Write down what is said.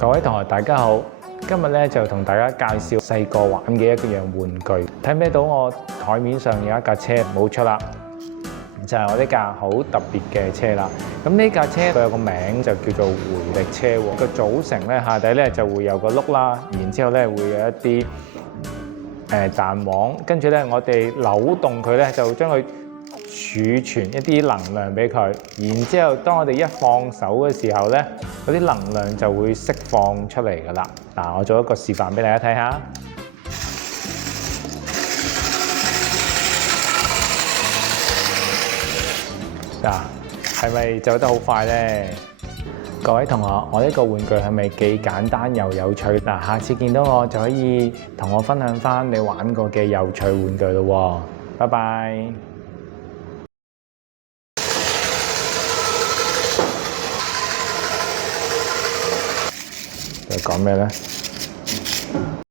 各位同學大家好，今日咧就同大家介紹細個玩嘅一樣玩具。睇唔睇到我台面上有一架車？冇錯啦，就係我呢架好特別嘅車啦。咁呢架車佢有個名就叫做回力車喎。個組成咧下底咧就會有個轆啦，然之後咧會有一啲彈簧，跟住咧我哋扭動佢咧就將佢儲存一啲能量俾佢，然之後當我哋一放手嘅時候咧，嗰啲能量就會釋放出嚟㗎啦。嗱，我做一個示範俾大家睇下。嗱，係咪走得好快咧？各位同學，我呢個玩具係咪既簡單又有趣？嗱，下次見到我就可以同我分享返你玩過嘅有趣玩具咯喎。拜拜。又講咩咧？